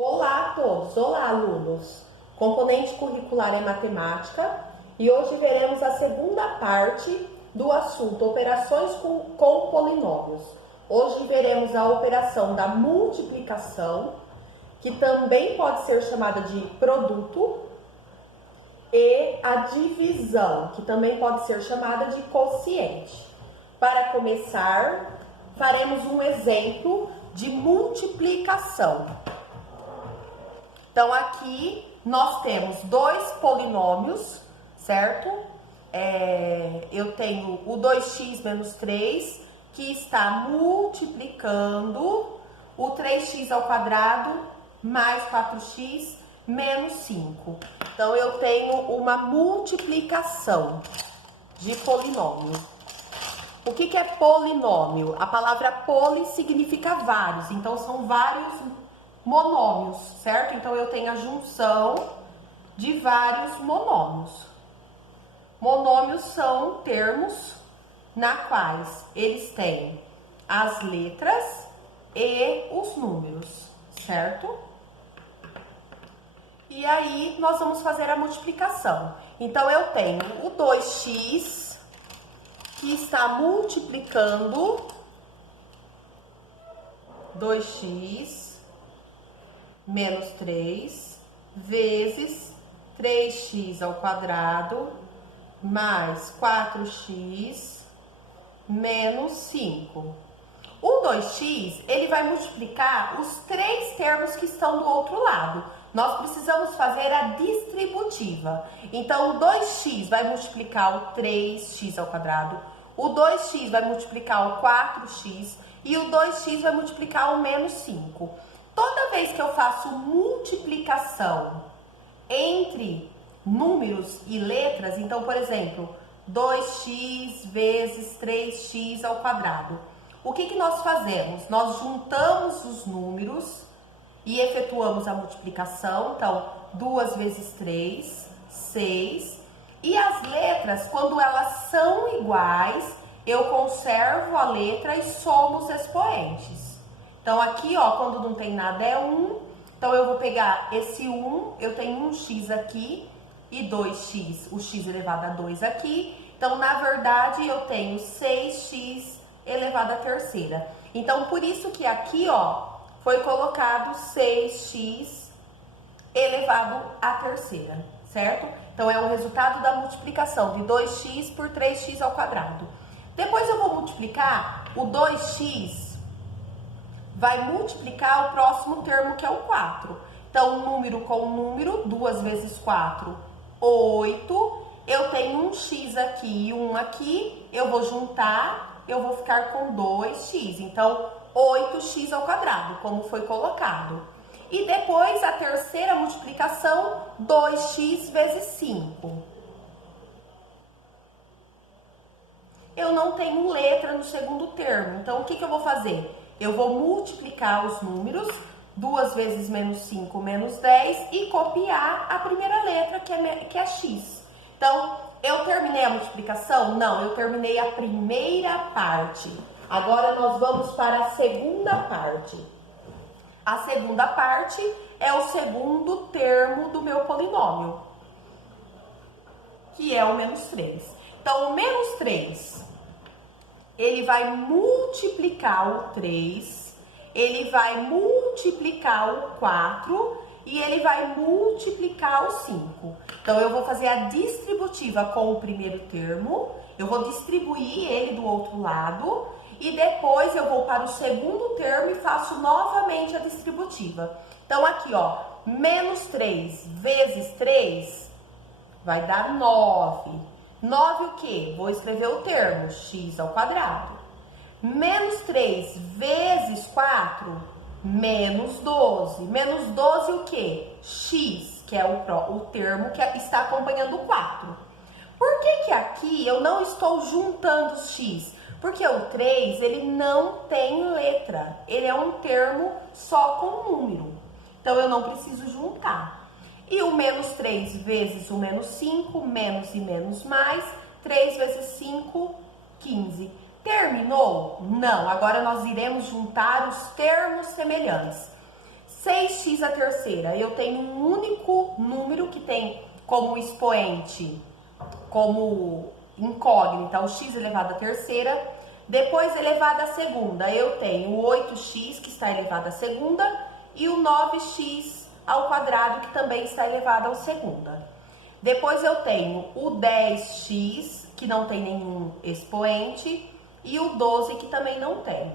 Olá a todos, olá alunos! Componente curricular é matemática e hoje veremos a segunda parte do assunto operações com polinômios. Hoje veremos a operação da multiplicação, que também pode ser chamada de produto, e a divisão, que também pode ser chamada de quociente. Para começar, faremos um exemplo de multiplicação. Então, aqui nós temos dois polinômios, certo? Eu tenho o 2x menos 3, que está multiplicando o 3x ao quadrado mais 4x menos 5. Então, eu tenho uma multiplicação de polinômio. O que é polinômio? A palavra poli significa vários, então são vários monômios, certo? Então, eu tenho a junção de vários monômios. Monômios são termos na quais eles têm as letras e os números, certo? E aí, nós vamos fazer a multiplicação. Então, eu tenho o 2x, que está multiplicando 2x menos 3 vezes 3x ao quadrado mais 4x menos 5. O 2x, ele vai multiplicar os três termos que estão do outro lado. Nós precisamos fazer a distributiva. Então, o 2x vai multiplicar o 3x ao quadrado, o 2x vai multiplicar o 4x e o 2x vai multiplicar o menos 5. Toda vez que eu faço multiplicação entre números e letras, então, por exemplo, 2x vezes 3x ao quadrado. O que nós fazemos? Nós juntamos os números e efetuamos a multiplicação. Então, 2 vezes 3, 6. E as letras, quando elas são iguais, eu conservo a letra e somo os expoentes. Então, aqui, ó, quando não tem nada é 1. Então, eu vou pegar esse 1, eu tenho 1x aqui e 2x, o x elevado a 2 aqui. Então, na verdade, eu tenho 6x elevado à terceira. Então, por isso que aqui, ó, foi colocado 6x elevado à terceira, certo? Então, é o resultado da multiplicação de 2x por 3x ao quadrado. Depois eu vou multiplicar o 2x, vai multiplicar o próximo termo, que é o 4. Então, número com número, 2 vezes 4, 8. Eu tenho um x aqui e um aqui, eu vou juntar, eu vou ficar com 2x. Então, 8x ao quadrado, como foi colocado. E depois, a terceira multiplicação, 2x vezes 5. Eu não tenho letra no segundo termo, então o que eu vou fazer? Eu vou multiplicar os números, 2 vezes menos 5, menos 10, e copiar a primeira letra, que é x. Então, eu terminei a multiplicação? Não, eu terminei a primeira parte. Agora, nós vamos para a segunda parte. A segunda parte é o segundo termo do meu polinômio, que é o menos 3. Então, o menos 3, ele vai multiplicar o 3, ele vai multiplicar o 4 e ele vai multiplicar o 5. Então, eu vou fazer a distributiva com o primeiro termo, eu vou distribuir ele do outro lado e depois eu vou para o segundo termo e faço novamente a distributiva. Então, aqui, ó, menos 3 vezes 3 vai dar 9. 9 o quê? Vou escrever o termo, x ao quadrado. Menos 3 vezes 4, menos 12. Menos 12 o quê? X, que é o termo que está acompanhando o 4. Por que aqui eu não estou juntando os x? Porque o 3, ele não tem letra. Ele é um termo só com número. Então, eu não preciso juntar. E o menos 3 vezes o menos 5, menos e menos mais, 3 vezes 5, 15. Terminou? Não. Agora nós iremos juntar os termos semelhantes. 6x à terceira, eu tenho um único número que tem como expoente, como incógnita, o x elevado à terceira. Depois, elevado à segunda, eu tenho o 8x, que está elevado à segunda, e o 9x ao quadrado, que também está elevado à segunda. Depois, eu tenho o 10x, que não tem nenhum expoente, e o 12, que também não tem.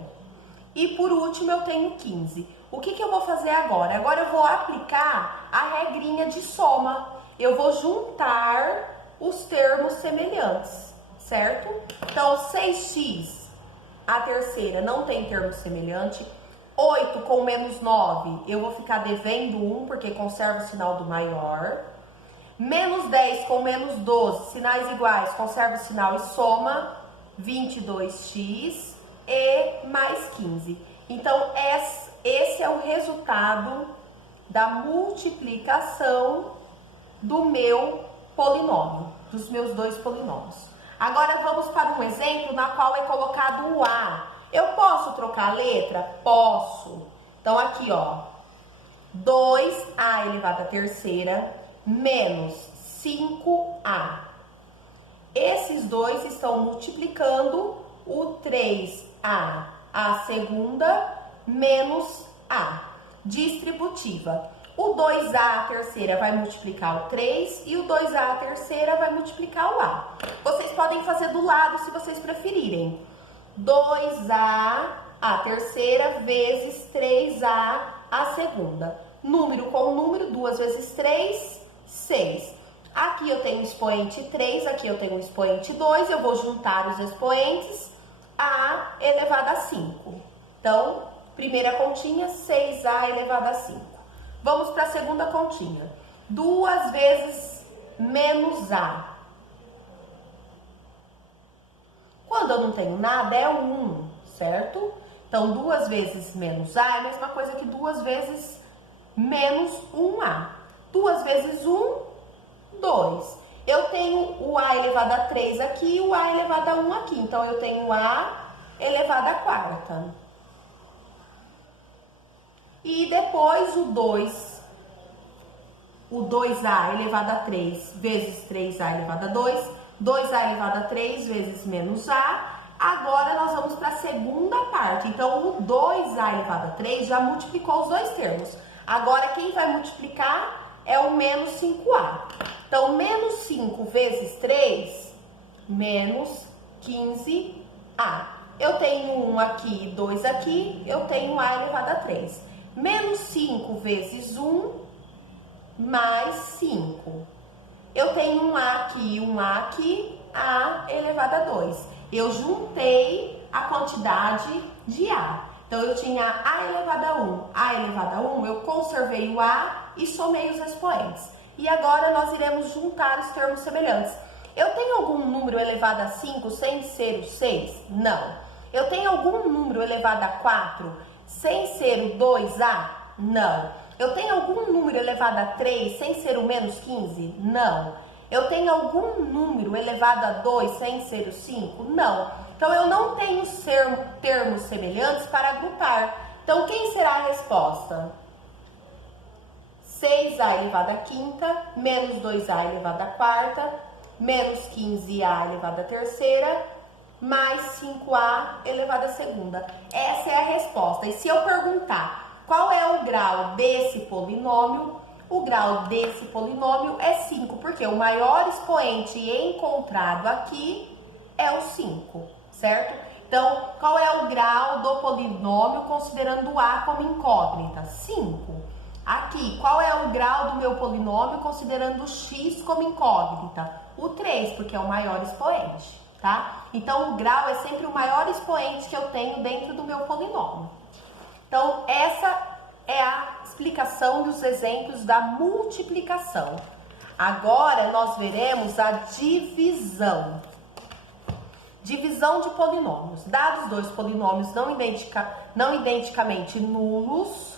E por último, eu tenho 15. O que eu vou fazer agora? Agora eu vou aplicar a regrinha de soma. Eu vou juntar os termos semelhantes, certo? Então, 6x à terceira não tem termo semelhante. 8 com menos 9, eu vou ficar devendo 1, porque conserva o sinal do maior. Menos 10 com menos 12, sinais iguais, conserva o sinal e soma. 22x e mais 15. Então, esse é o resultado da multiplicação do meu polinômio, dos meus dois polinômios. Agora, vamos para um exemplo na qual é colocado o a. Eu posso trocar a letra? Posso. Então, aqui, ó, 2a elevado à terceira menos 5a. Esses dois estão multiplicando o 3a à segunda menos a. Distributiva. O 2a à terceira vai multiplicar o 3 e o 2a à terceira vai multiplicar o a. Vocês podem fazer do lado se vocês preferirem. 2a à terceira vezes 3a à segunda. Número com número, 2 vezes 3, 6. Aqui eu tenho o expoente 3, aqui eu tenho o expoente 2, eu vou juntar os expoentes, a elevado a 5. Então, primeira continha, 6a elevado a 5. Vamos para a segunda continha. 2 vezes menos a. Quando eu não tenho nada, é 1, certo? Então, 2 vezes menos a é a mesma coisa que 2 vezes menos 1a. 2 vezes 1, 2. Eu tenho o a elevado a 3 aqui e o a elevado a 1 aqui. Então, eu tenho a elevado a quarta. E depois o 2a elevado a 3 vezes 3a elevado a 2. 2a elevado a 3 vezes menos a. Agora, nós vamos para a segunda parte. Então, o 2a elevado a 3 já multiplicou os dois termos. Agora, quem vai multiplicar é o menos 5a. Então, menos 5 vezes 3, menos 15a. Eu tenho 1 aqui e 2 aqui, eu tenho a elevado a 3. Menos 5 vezes 1, mais 5. Eu tenho um a aqui e um a aqui, a elevado a 2. Eu juntei a quantidade de a. Então, eu tinha a elevado a 1, a elevado a 1, eu conservei o a e somei os expoentes. E agora, nós iremos juntar os termos semelhantes. Eu tenho algum número elevado a 5 sem ser o 6? Não. Eu tenho algum número elevado a 4 sem ser o 2a? Não. Eu tenho algum número elevado a 3 sem ser o menos 15? Não. Eu tenho algum número elevado a 2 sem ser o 5? Não. Então, eu não tenho termos semelhantes para agrupar. Então, quem será a resposta? 6a elevado à quinta, menos 2a elevado à quarta, menos 15a elevado à terceira, mais 5a elevado à segunda. Essa é a resposta. E se eu perguntar qual é o grau desse polinômio, o grau desse polinômio é 5, porque o maior expoente encontrado aqui é o 5, certo? Então, qual é o grau do polinômio considerando o a como incógnita? 5. Aqui, qual é o grau do meu polinômio considerando o x como incógnita? O 3, porque é o maior expoente, tá? Então, o grau é sempre o maior expoente que eu tenho dentro do meu polinômio. Então, essa é a explicação dos exemplos da multiplicação. Agora, nós veremos a divisão. Divisão de polinômios. Dados dois polinômios não identicamente nulos,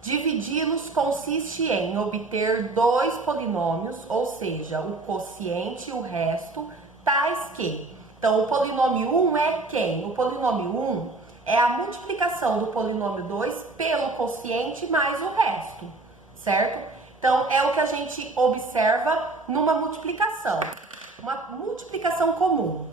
dividi-los consiste em obter dois polinômios, ou seja, o quociente e o resto, tais que... Então, o polinômio 1 é quem? O polinômio 1 é a multiplicação do polinômio 2 pelo quociente mais o resto, certo? Então, é o que a gente observa numa multiplicação. Uma multiplicação comum.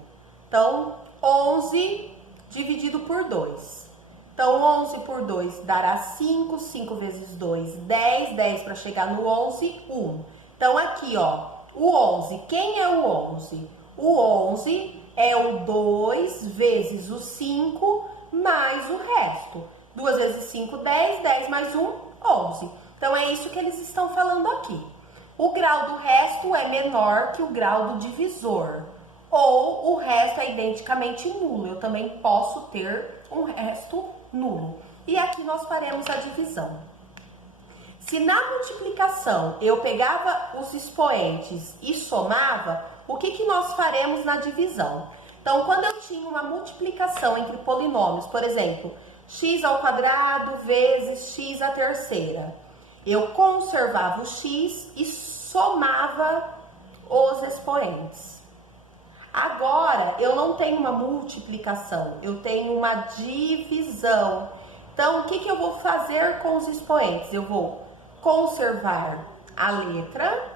Então, 11 dividido por 2. Então, 11 por 2 dará 5. 5 vezes 2, 10. 10 para chegar no 11, 1. Então, aqui, ó, o 11. Quem é o 11? O 11 é o 2 vezes o 5 mais o resto. 2 vezes 5, 10. 10 mais 1, 11. Então, é isso que eles estão falando aqui. O grau do resto é menor que o grau do divisor. Ou o resto é identicamente nulo. Eu também posso ter um resto nulo. E aqui nós faremos a divisão. Se na multiplicação eu pegava os expoentes e somava, o que nós faremos na divisão? Então, quando eu tinha uma multiplicação entre polinômios, por exemplo, x ao quadrado vezes x à terceira, eu conservava o x e somava os expoentes. Agora, eu não tenho uma multiplicação, eu tenho uma divisão. Então, o que eu vou fazer com os expoentes? Eu vou conservar a letra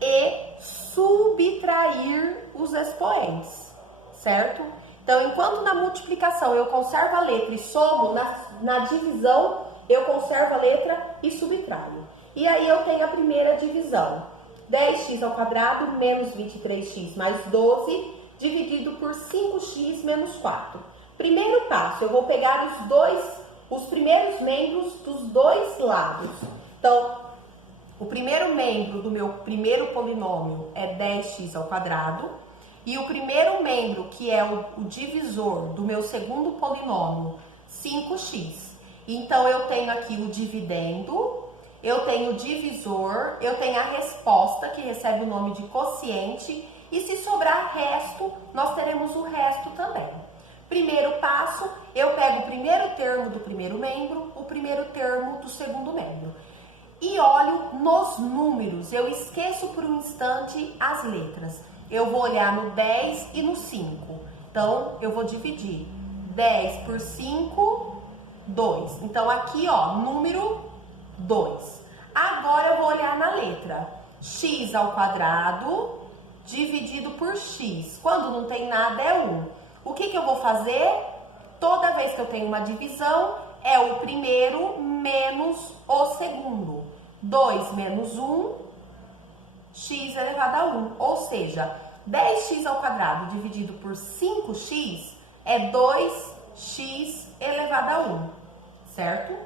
e subtrair os expoentes, certo? Então, enquanto na multiplicação eu conservo a letra e somo, na divisão eu conservo a letra e subtraio. E aí eu tenho a primeira divisão. 10x ao quadrado menos 23x mais 12 dividido por 5x menos 4. Primeiro passo, eu vou pegar os primeiros membros dos dois lados. Então, o primeiro membro do meu primeiro polinômio é 10x ao quadrado. E o primeiro membro, que é o divisor do meu segundo polinômio, 5x. Então, eu tenho aqui o dividendo, eu tenho o divisor, eu tenho a resposta, que recebe o nome de quociente, e se sobrar resto, nós teremos o resto também. Primeiro passo, eu pego o primeiro termo do primeiro membro, o primeiro termo do segundo membro. E olho nos números, eu esqueço por um instante as letras. Eu vou olhar no 10 e no 5. Então, eu vou dividir 10 por 5, 2. Então, aqui, ó, número 2. Agora, eu vou olhar na letra. X ao quadrado dividido por x. Quando não tem nada, é 1. O que eu vou fazer? Toda vez que eu tenho uma divisão, é o primeiro menos o segundo. 2 menos 1, x elevado a 1. Ou seja, 10x ao quadrado dividido por 5x é 2x elevado a 1, certo?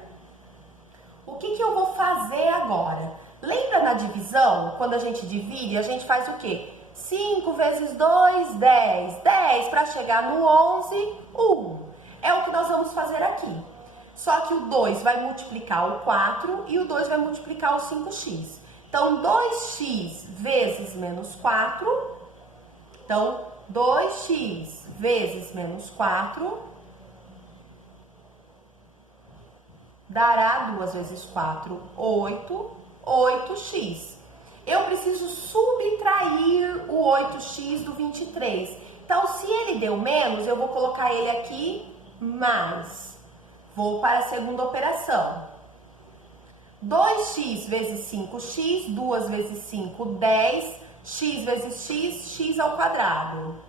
O que eu vou fazer agora? Lembra na divisão, quando a gente divide, a gente faz o quê? 5 vezes 2, 10. 10 para chegar no 11, 1. É o que nós vamos fazer aqui. Só que o 2 vai multiplicar o 4 e o 2 vai multiplicar o 5x. Então, 2x vezes menos 4. Então, 2x vezes menos 4 dará 2 vezes 4, 8. 8x. Eu preciso subtrair o 8x do 23. Então, se ele deu menos, eu vou colocar ele aqui mais. Vou para a segunda operação. 2x vezes 5x, 2 vezes 5, 10. X vezes x, x ao quadrado.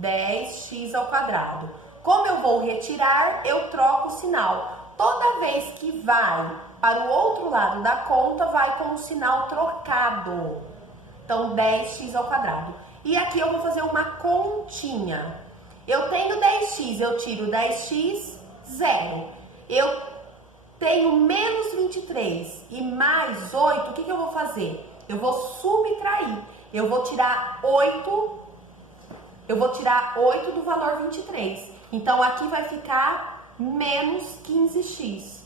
10x ao quadrado. Como eu vou retirar, eu troco o sinal. Toda vez que vai para o outro lado da conta, vai com o sinal trocado. Então, 10x ao quadrado. E aqui eu vou fazer uma continha. Eu tenho 10x, eu tiro 10x, 0. Eu tenho menos 23 e mais 8, o que eu vou fazer? Eu vou subtrair. Eu vou tirar 8, do valor 23. Então, aqui vai ficar menos 15x.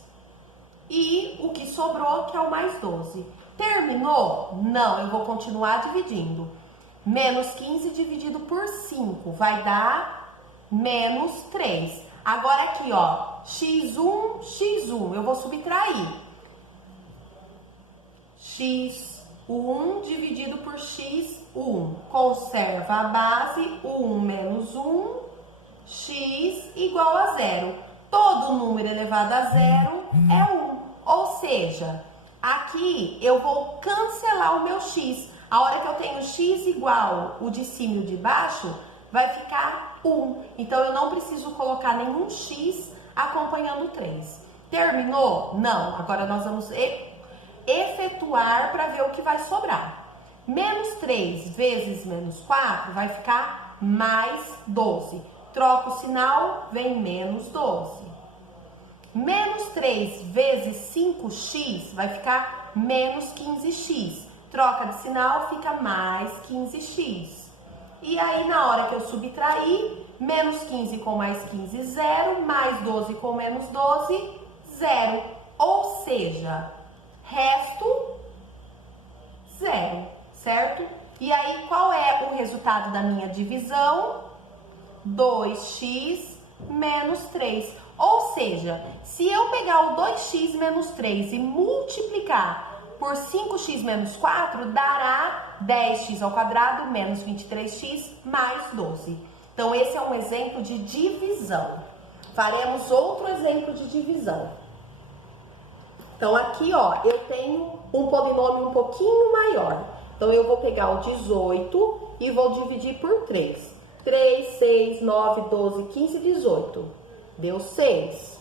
E o que sobrou, que é o mais 12. Terminou? Não, eu vou continuar dividindo. Menos 15 dividido por 5 vai dar menos 3. Agora aqui, ó, x1, x1, eu vou subtrair. x1 dividido por x1. Conserva a base, 1 menos 1, x igual a 0. Todo número elevado a zero é 1. Ou seja, aqui eu vou cancelar o meu x. A hora que eu tenho x igual o de cima e o de baixo, vai ficar 1. Então, eu não preciso colocar nenhum x acompanhando o 3. Terminou? Não. Agora, nós vamos efetuar para ver o que vai sobrar. Menos 3 vezes menos 4 vai ficar mais 12. Troca o sinal, vem menos 12. Menos 3 vezes 5x vai ficar menos 15x. Troca de sinal, fica mais 15x. E aí, na hora que eu subtrair, menos 15 com mais 15, 0. Mais 12 com menos 12, 0. Ou seja, resto, 0, certo? E aí, qual é o resultado da minha divisão? 2x menos 3. Ou seja, se eu pegar o 2x menos 3 e multiplicar por 5x menos 4, dará 10x ao quadrado menos 23x mais 12. Então, esse é um exemplo de divisão. Faremos outro exemplo de divisão. Então, aqui, ó, eu tenho um polinômio um pouquinho maior. Então, eu vou pegar o 18 e vou dividir por 3. 3, 6, 9, 12, 15, 18. Deu 6.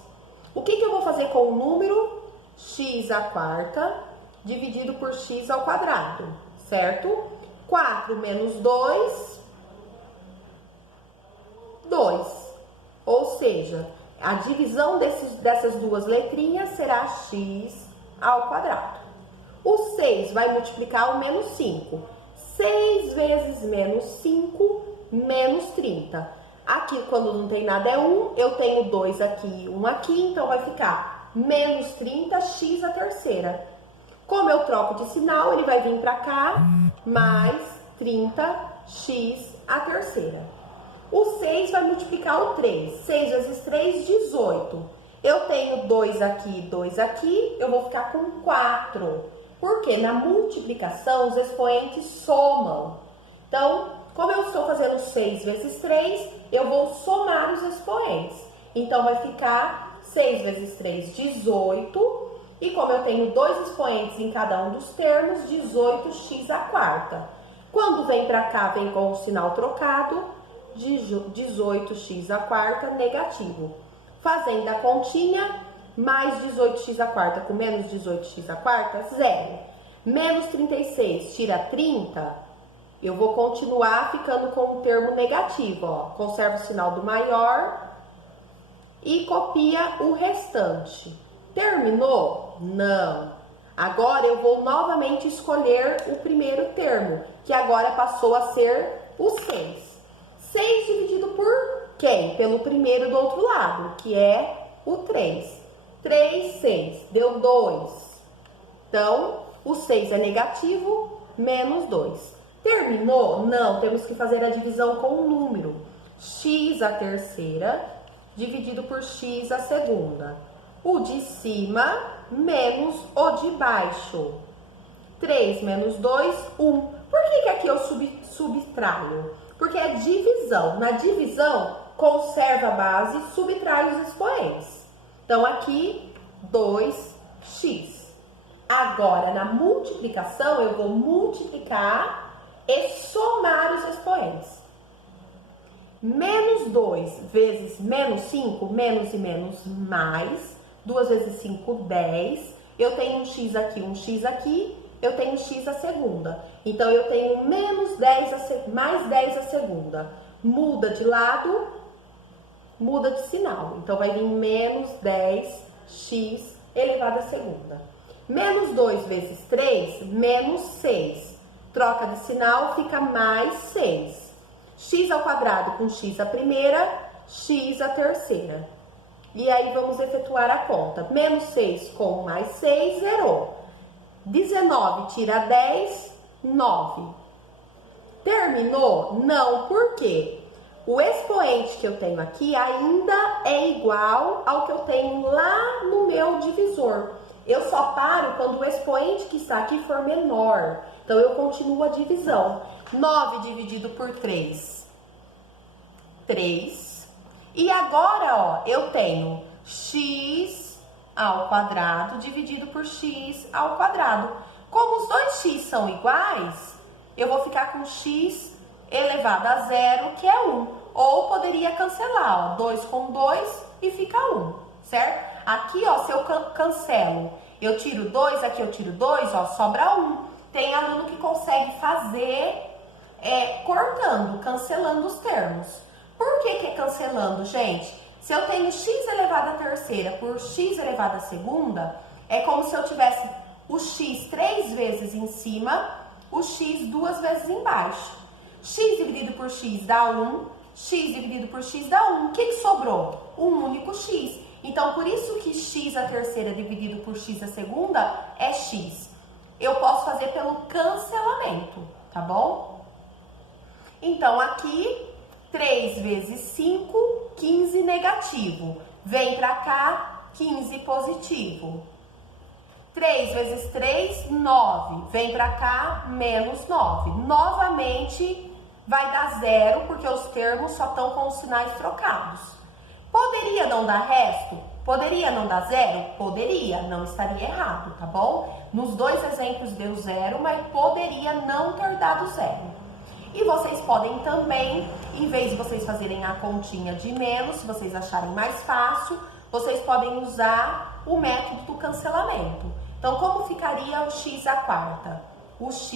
O que eu vou fazer com o número? X à quarta dividido por x ao quadrado, certo? 4 menos 2, 2. Ou seja, a divisão dessas duas letrinhas será x ao quadrado. O 6 vai multiplicar o menos 5. 6 vezes menos 5, menos 30. Aqui, quando não tem nada, é 1. Eu tenho 2 aqui, 1 aqui, então vai ficar menos 30x à terceira. Como eu troco de sinal, ele vai vir para cá, mais 30x à terceira. O 6 vai multiplicar o 3. 6 vezes 3, 18. Eu tenho 2 aqui, eu vou ficar com 4. Porque na multiplicação, os expoentes somam. Então, como eu estou fazendo 6 vezes 3, eu vou somar os expoentes. Então, vai ficar 6 vezes 3, 18. E como eu tenho dois expoentes em cada um dos termos, 18x à quarta. Quando vem para cá, vem com o sinal trocado, 18x à quarta negativo. Fazendo a continha, mais 18x à quarta com menos 18x à quarta, 0. Menos 36 tira 30, eu vou continuar ficando com o termo negativo, ó. Conserva o sinal do maior e copia o restante. Terminou? Não. Agora eu vou novamente escolher o primeiro termo, que agora passou a ser o 6. 6 dividido por quem? Pelo primeiro do outro lado, que é o 3. 3, 6, deu 2. Então, o 6 é negativo, menos 2. Terminou? Não, temos que fazer a divisão com o número. X à terceira, dividido por x à segunda. O de cima menos o de baixo. 3 menos 2, 1. Por que aqui eu subtraio? Porque é divisão. Na divisão, conserva a base, subtrai os expoentes. Então, aqui, 2x. Agora, na multiplicação, eu vou multiplicar e somar os expoentes. Menos 2 vezes menos 5, menos e menos, mais. 2 vezes 5, 10. Eu tenho um x aqui, eu tenho x à segunda. Então, eu tenho menos 10, mais 10 à segunda. Muda de lado, muda de sinal. Então, vai vir menos 10x elevado à segunda. Menos 2 vezes 3, menos 6. Troca de sinal, fica mais 6. X ao quadrado com x à primeira, x à terceira. E aí, vamos efetuar a conta. Menos 6 com mais 6, zerou. 19 tira 10, 9. Terminou? Não, por quê? O expoente que eu tenho aqui ainda é igual ao que eu tenho lá no meu divisor. Eu só paro quando o expoente que está aqui for menor. Então, eu continuo a divisão. 9 dividido por 3, 3. E agora, ó, eu tenho x ao quadrado dividido por x ao quadrado. Como os dois x são iguais, eu vou ficar com x elevado a zero, que é 1. Ou poderia cancelar, ó, 2 com 2 e fica 1, certo? Aqui, ó, se eu cancelo, eu tiro 2, aqui eu tiro 2, ó, sobra 1. Tem aluno que consegue fazer cortando, cancelando os termos. Por que é cancelando, gente? Se eu tenho x elevado à terceira por x elevado à segunda, é como se eu tivesse o x 3 vezes em cima, o x 2 vezes embaixo. X dividido por x dá 1, x dividido por x dá 1. O que sobrou? Um único x. Então, por isso que x à terceira dividido por x à segunda é x. Eu posso fazer pelo cancelamento, tá bom? Então, aqui, 3 vezes 5, 15 negativo. Vem pra cá, 15 positivo. 3 vezes 3, 9. Vem pra cá, menos 9. Novamente, vai dar zero, porque os termos só estão com os sinais trocados. Poderia não dar resto? Poderia não dar zero? Poderia, não estaria errado, tá bom? Nos dois exemplos deu zero, mas poderia não ter dado zero. E vocês podem também, em vez de vocês fazerem a continha de menos, se vocês acharem mais fácil, vocês podem usar o método do cancelamento. Então, como ficaria o x à quarta? O x